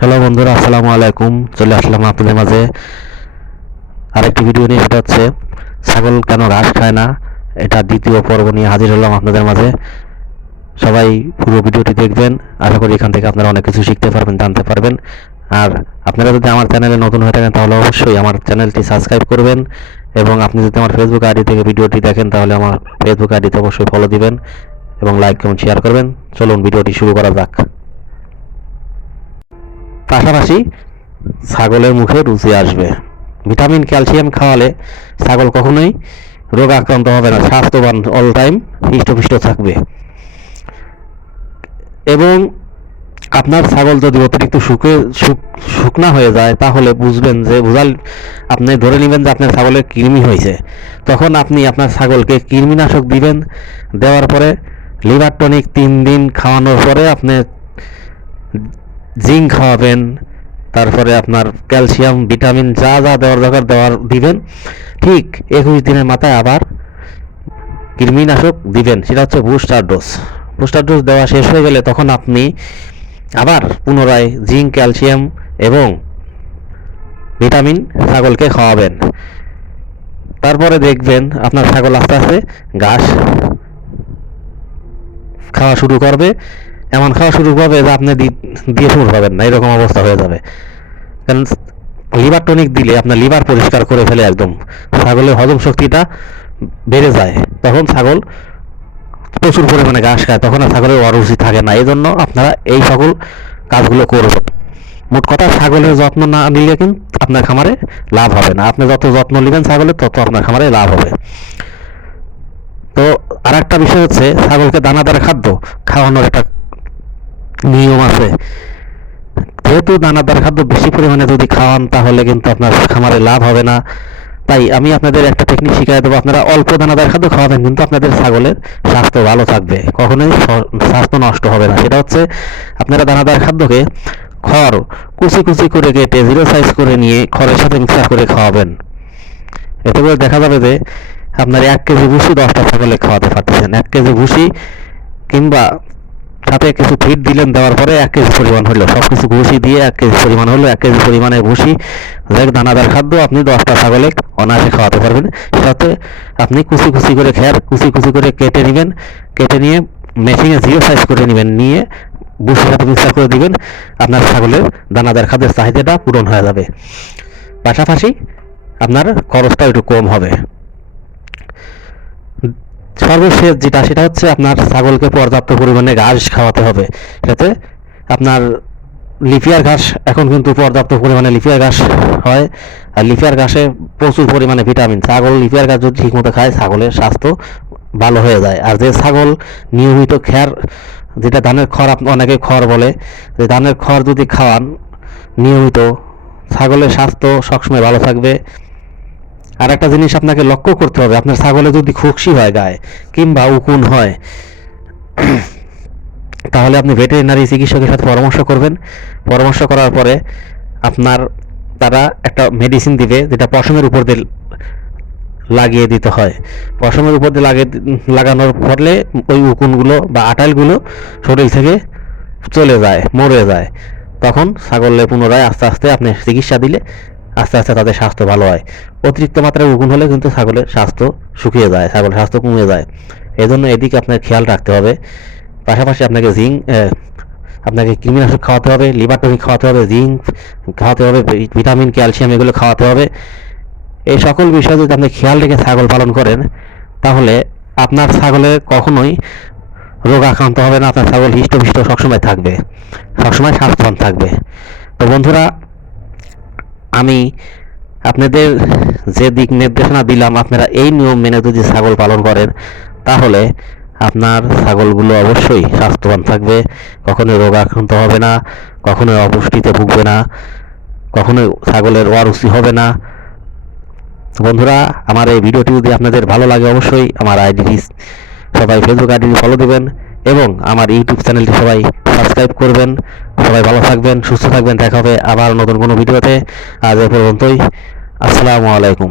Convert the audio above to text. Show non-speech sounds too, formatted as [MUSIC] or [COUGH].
Hello বন্ধুরা, আসসালামু আলাইকুম। চলে আসলাম আপনাদের মাঝে আরেকটি ভিডিও নিয়ে, সেটা হচ্ছে ছাগল কেন ঘাস খায় না? এটা দ্বিতীয় পর্ব নিয়ে হাজির হলাম আপনাদের মাঝে। সবাই পুরো ভিডিওটি দেখবেন। আশা করি এখান থেকে আপনারা অনেক কিছু শিখতে পারবেন, জানতে পারবেন। আর আপনারা যদি আমার চ্যানেলে নতুন হয়ে থাকেন, তাহলে অবশ্যই আমার চ্যানেলটি সাবস্ক্রাইব করবেন এবং আপনি যদি আমার ফেসবুক আইডি থেকে ভিডিওটি দেখেন, তাহলে আমার ফেসবুক আইডিতে অবশ্যই ফলো দিবেন এবং লাইক কমেন্ট শেয়ার করবেন। চলুন, ভিডিওটি শুরু করা যাক। পাশাপাশি ছাগলের মুখে রুচি আসবে। ভিটামিন, ক্যালসিয়াম খাওয়ালে ছাগল কখনোই রোগ আক্রান্ত হবে না, স্বাস্থ্যবান অল টাইম হৃষ্টপুষ্ট থাকবে। এবং আপনার ছাগল যদি অতিরিক্ত শুকে, শুক- শুকনা হয়ে যায়, তাহলে বুঝবেন যে বুঝাল আপনি ধরে নেবেন যে আপনার ছাগলের কৃমি হয়েছে। তখন আপনি আপনার ছাগলকে কৃমিনাশক দিবেন, দেওয়ার পরে লিভার টনিক তিন দিন খাওয়ানোর পরে আপনি জিঙ্ক খাওয়াবেন, তারপরে আপনার ক্যালসিয়াম, ভিটামিন যা যা দেওয়ার দরকার দেওয়ার দিবেন। ঠিক একুশ দিনের মাথায় আবার কৃমিনাশক দিবেন, সেটা হচ্ছে বুস্টার ডোজ। বুস্টার ডোজ দেওয়া শেষ হয়ে গেলে তখন আপনি আবার পুনরায় জিঙ্ক, ক্যালসিয়াম এবং ভিটামিন ছাগলকে খাওয়াবেন। তারপরে দেখবেন আপনার ছাগল আস্তে আস্তে ঘাস খাওয়া শুরু করবে। এমন খাওয়া শুরু করবে যে আপনি দিয়ে শুরু হবেন না, এরকম অবস্থা হয়ে যাবে। কারণ লিভার টনিক দিলে আপনার লিভার পরিষ্কার করে ফেলে একদম, ছাগলের হজম শক্তিটা বেড়ে যায়। তখন ছাগল প্রচুর পরিমাণে ঘাস খায়, তখন আর ছাগলের অরুচি থাকে না। এই জন্য আপনারা এই সকল কাজগুলো করবেন। মোট কথা, ছাগলের যত্ন না নিলে কিন্তু আপনার খামারে লাভ হবে না। আপনি যত যত্ন নেবেন ছাগলের, তত আপনার খামারে লাভ হবে। তো আর একটা বিষয় হচ্ছে, ছাগলকে দানাদার খাদ্য খাওয়ানোর একটা নিয়ম আছে। যেহেতু দানাদার খাদ্য বেশি পরিমাণে যদি খাওয়ান, তাহলে কিন্তু আপনার খামারে লাভ হবে না। তাই আমি আপনাদের একটা টেকনিক শিখিয়ে দেবো। আপনারা অল্প দানাদার খাদ্য খাওয়াবেন, কিন্তু আপনাদের ছাগলের স্বাস্থ্য ভালো থাকবে। কখনোই স্বাস্থ্য নষ্ট হবে না। সেটা হচ্ছে, আপনারা দানাদার খাদ্যকে খড় কুচি কুচি করে কেটে জিরো সাইজ করে নিয়ে খড়ের সাথে মিক্সার করে খাওয়াবেন। এতে করে দেখা যাবে যে, আপনার এক কেজি ভুসি দশটা ছাগলে খাওয়াতে পারতেছেন। এক কেজি ভুসি কিংবা সাথে কিছু ফিট দিলেন, দেওয়ার পরে এক কেজি পরিমাণ হলো। সব কিছু ভুসি দিয়ে এক কেজি পরিমাণ হলো, এক কেজি পরিমাণে ভুসি যাই দানাদার খাদ্য, আপনি দশটা ছাগলে অনায়াসে খাওয়াতে পারবেন। সাথে আপনি কুচি কুচি করে খেয়ার কুচি কুচি করে কেটে নেবেন। কেটে নিয়ে মেশিনে জিরো সাইজ করে নেবেন, নিয়ে ভুসির সাথে মিক্সার করে দিবেন। আপনার ছাগলের দানাদার খাদ্যের চাহিদাটা পূরণ হয়ে যাবে। পাশাপাশি আপনার খরচটা একটু কম হবে। সর্বশেষ যেটা, সেটা হচ্ছে আপনার ছাগলকে পর্যাপ্ত পরিমাণে ঘাস খাওয়াতে হবে। যাতে আপনার লিফিয়ার ঘাস, এখন কিন্তু পর্যাপ্ত পরিমাণে লিফিয়ার ঘাস হয়। আর লিফিয়ার ঘাসে প্রচুর পরিমাণে ভিটামিন। ছাগল লিফিয়ার ঘাস যদি ঠিকমতো খায়, ছাগলের স্বাস্থ্য ভালো হয়ে যায়। আর যে ছাগল নিয়মিত খ্যার যেটা ধানের খড় আপ- অনেকে খড় বলে, যে ধানের খড় যদি খাওয়ান, নিয়মিত, ছাগলের স্বাস্থ্য সবসময় ভালো থাকবে। আর একটা জিনিস আপনাকে লক্ষ্য করতে হবে, আপনার ছাগলে যদি খুকসি হয় গায়ে কিংবা উকুন হয়, [CLEARS THROAT] তাহলে আপনি ভেটেরিনারি চিকিৎসকের সাথে পরামর্শ করবেন। পরামর্শ করার পরে আপনার তারা একটা মেডিসিন দিবে, যেটা পশমের উপর দিয়ে লাগিয়ে দিতে হয়। পশমের উপর দিয়ে লাগিয়ে লাগানোর ফলে ওই উকুনগুলো বা আটাইলগুলো শরীর থেকে চলে যায়, মরে যায়। তখন ছাগলে পুনরায় আস্তে আস্তে আপনি চিকিৎসা দিলে আস্তে আস্তে তাদের স্বাস্থ্য ভালো হয়। অতিরিক্ত মাত্রায় উগুন হলে কিন্তু ছাগলের স্বাস্থ্য শুকিয়ে যায়, ছাগলের স্বাস্থ্য কমে যায়। এই জন্য এদিকে আপনার খেয়াল রাখতে হবে। পাশাপাশি আপনাকে জিঙ্ক আপনাকে কৃমিনাশক খাওয়াতে হবে, লিভার টনিক খাওয়াতে হবে, জিঙ্ক খাওয়াতে হবে ভিটামিন, ক্যালসিয়াম এগুলো খাওয়াতে হবে। এই সকল বিষয় যদি আপনি খেয়াল রেখে ছাগল পালন করেন, তাহলে আপনার ছাগলের কখনোই রোগ আক্রান্ত হবে না, আপনার ছাগল হৃষ্টপুষ্ট সবসময় থাকবে, সবসময় স্বাস্থ্যবান থাকবে। তো বন্ধুরা আমি আপনাদের যে দিক নির্দেশনা দিলাম, আপনারা এই নিয়ম মেনে যদি ছাগল পালন করেন, তাহলে আপনার ছাগলগুলো অবশ্যই স্বাস্থ্যবান থাকবে কখনোই রোগ আক্রান্ত হবে না কখনোই অপুষ্টিতে ভুগবে না কখনোই ছাগলের অরুচি হবে না। বন্ধুরা, আমার এই ভিডিওটি যদি আপনাদের ভালো লাগে, অবশ্যই আমার আইডি সবাই ফেসবুক আইডি ফলো দেবেন এবং আমার ইউটিউব চ্যানেলটি সবাই সাবস্ক্রাইব করবেন। সবাই ভালো থাকবেন, সুস্থ থাকবেন, দেখা হবে আবার নতুন কোনো ভিডিওতে। আজ এ পর্যন্তই। আসসালামু আলাইকুম।